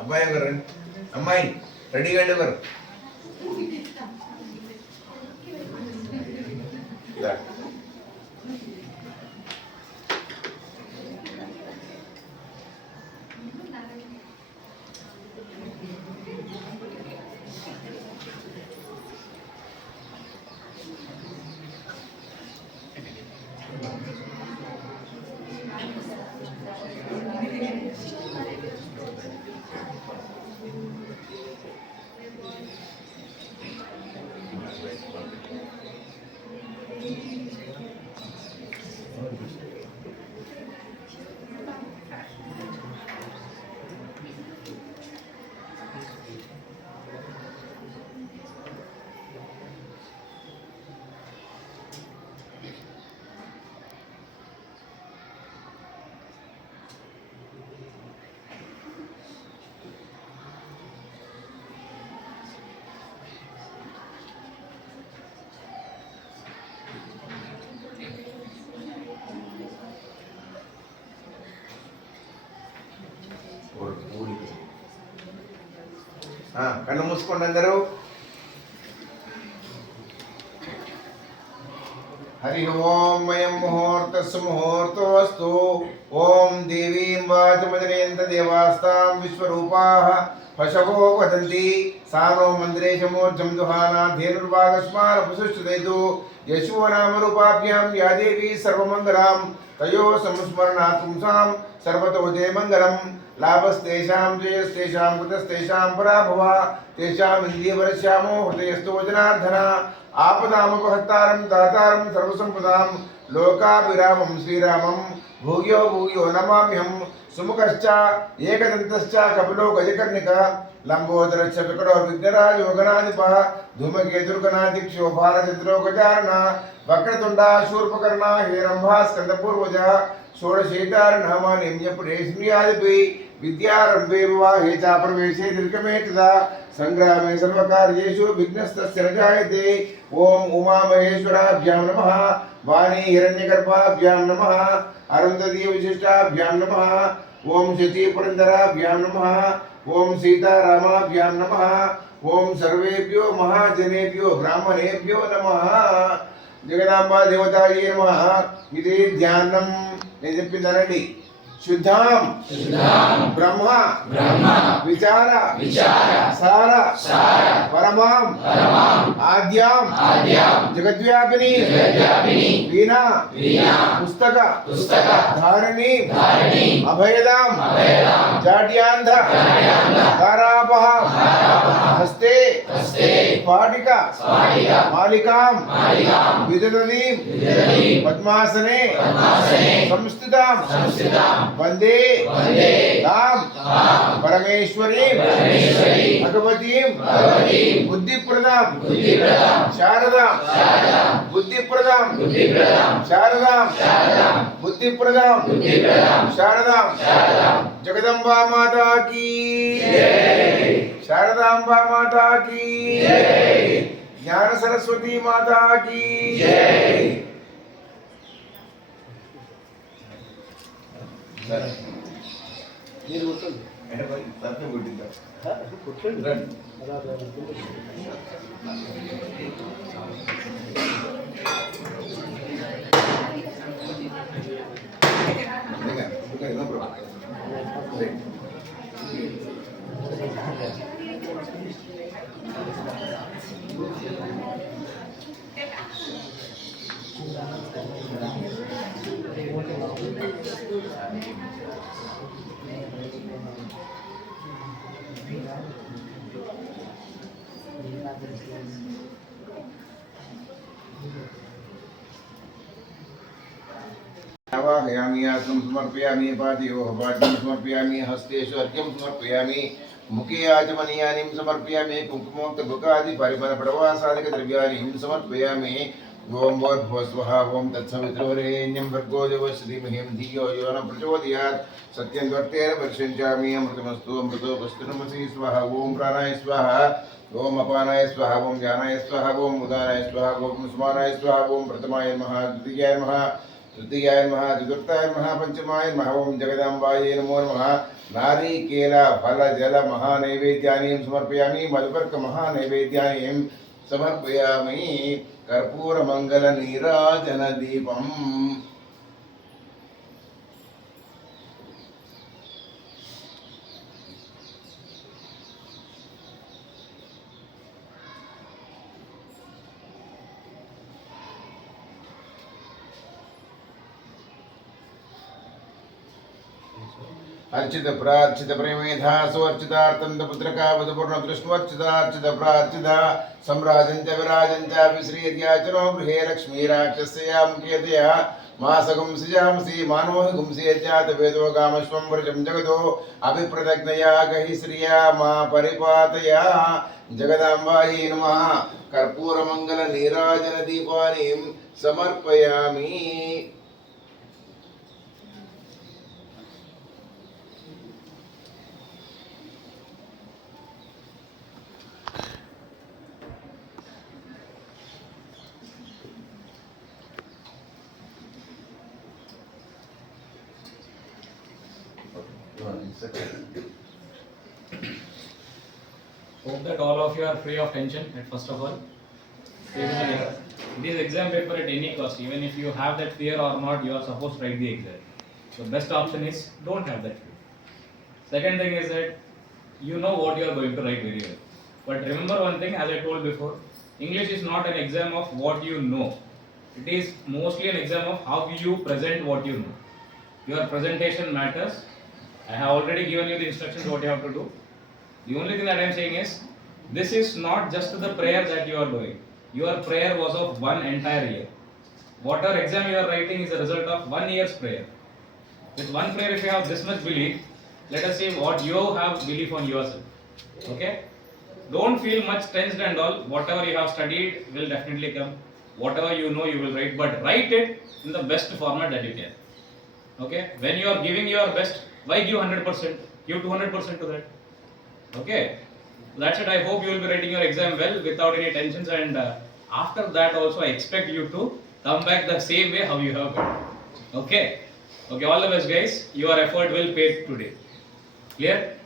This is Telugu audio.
అబ్బాయి గారు అమ్మాయి రెడీగా గారు కళ్ళు మూసుకోండి అందరూ. హరి ఓం మయం ముహూర్తస్సు ముహూర్తోస్తు. ఓం దేవీం వాచమజనయంత దేవాస్తాం విశ్వరూపాః పశవో వదంతి సానో మందిరేశమోర్జం దుహానా ధేనుర్వాగస్మాన పుసుష్టుదేతు యశో నామరూపాభ్యాం యా దేవీ సర్వమంగళాం తయో సంస్మరణాత్ పుంసాం సర్వతో జయమంగళం. లాభస్తేషాం జయస్తేషాం కృతస్తేషాం పరాభవ తేషాం ఇంద్రియవరశ్యామో హృదయస్థో జనార్దన. ఆపదామపహర్తారం దాతారం సర్వసంపదాం లోకాభిరామం శ్రీరామం భూయో భూయో నమామ్యహం. సుముఖశ్చ ఏకదంతశ్చ కపిలో గజకర్ణిక లంబోదరశ్చ వికటో విఘ్నరాజో గణాధిప ధూమకేతుర్గణాధిక్షో భారచంద్రో గజానన వక్రతుండ శూర్పకర్ణ హేరంభా స్కందపూర్వజ షోడశేతారనామాని యజ్ఞపురేష్మ్యాదిపై విద్యారంభే వివాహే చ ప్రవేశే దీర్ఘమే తదా సంగ్రామే సర్వకార్యేషు విఘ్నస్తస్య న జాయతే. ఓం ఉమామహేశ్వరాభ్యాం నమః. వాణీ హిరణ్యగర్భాభ్యాం నమః. అరుంధతీ విశిష్టాభ్యాం నమః. ఓం శచీపురంధరాభ్యాం నమః. ఓం సీతారామాభ్యాం నమః. ఓం సర్వేభ్యో మహాజనేభ్యో బ్రాహ్మణేభ్యో నమః. జగదాంబా దేవతాయే నమః. ఇది ధ్యానం నేను చెప్పిందనండి. శుద్ధాం బ్రహ్మ విచార సార పరమాం ఆద్యాం జగద్వ్యాపిని వీణా పుస్తక ధారిణి అభయదాం జాడ్యాంధ్ర తారాపహ హస్తే స్ఫాటిక మాలికాం విదదలీం పద్మాసనే సంస్థితాం వందే తాం పరమేశ్వరీం భగవతీం బుద్ధిప్రదాం శారదాం బుద్ధిప్రదాం శారదాం బుద్ధిప్రదాం శారదాం. జగదంబా మాతా కీ శారదాంబా మాతా కీ జ్ఞాన సరస్వతీ మాతా కీ. మీరు కొట్టండి రండి. आवाहयामि आसनं समर्पयामि पादयोः पाद्यं समर्पयामि हस्तेषु अर्घ्यं समर्पयामि मुखे आचमनीयानिं समर्पयामि कुङ्कुमोक्तगुकादि परिमलप्रवासादिकद्रव्याणि समर्पयामि. ओम भूर्भुवस्वः ओम तत्सवितुर्वरेण्यं भर्गो देवस्य धीमहि धियो यो न प्रचोदयात्. सत्यं वर्तेन वर्षिञ्चामि अमृतमस्तु अमृतोऽस्तु नमसि स्वाहा. ओम प्राणाय स्वाहा ओम अपानाय स्वाहा ओम ज्ञानाय स्वाहा ओम उदानाय स्वाहा ओम समानाय स्वाहा ओम प्रथमाय नमः द्वितीयाय नमः तृतीयाय नमः चतुर्थाय नमः पंचमाय नमः. ओम जगदाम्बायै नमो नमः. नारिकेल फल जल महानैवेद्यानि समर्पयामि मधुपर्क महानैवेद्यानि समर्पयामि कर्पूर मंगल नीराजन दीपम अर्चित प्रार्चित प्रेमेधा सुवर्चितार्थं पुत्रका वधुपूर्ण दृष्टवर्चितार्चित प्रार्चित सम्राजञ्च विराजञ्च विश्रीयत्याचनो गृहे लक्ष्मी राक्षस्या मुख्यतया मासगुं सिजांसि मानोहि गुंसियज्जात वेदो कामश्वं वृजं जगतो अभिप्रदग्नया गहि श्रिया मा परिपातया जगदाम्बायै नमः कर्पूरमङ्गल नीराजन दीपानि समर्पयामि Hope that all of you are free of tension at first of all. It is exam paper at any cost. Even if you have that fear or not, you are supposed to write the exam. So best option is don't have that fear. Second thing is that you know what you are going to write very well. But remember one thing, as I told before, English is not an exam of what you know. It is mostly an exam of how you present what you know. Your presentation matters. I have already given you the instructions what you have to do. The only thing that I am saying is, this is not just the prayer that you are doing. Your prayer was of one entire year. Whatever exam you are writing is a result of 1 year's prayer. With one prayer, if you have this much belief, let us see what you have belief on yourself. Okay? Don't feel much tensed and all. Whatever you have studied will definitely come. Whatever you know, you will write. But write it in the best format that you can. Okay? When you are giving your best, why give 100%? Give 200% to that. Okay? That's it. I hope you will be writing your exam well without any tensions, and after that also I expect you to come back the same way how you have gone. Okay? Okay, all the best guys. Your effort will pay today. Clear?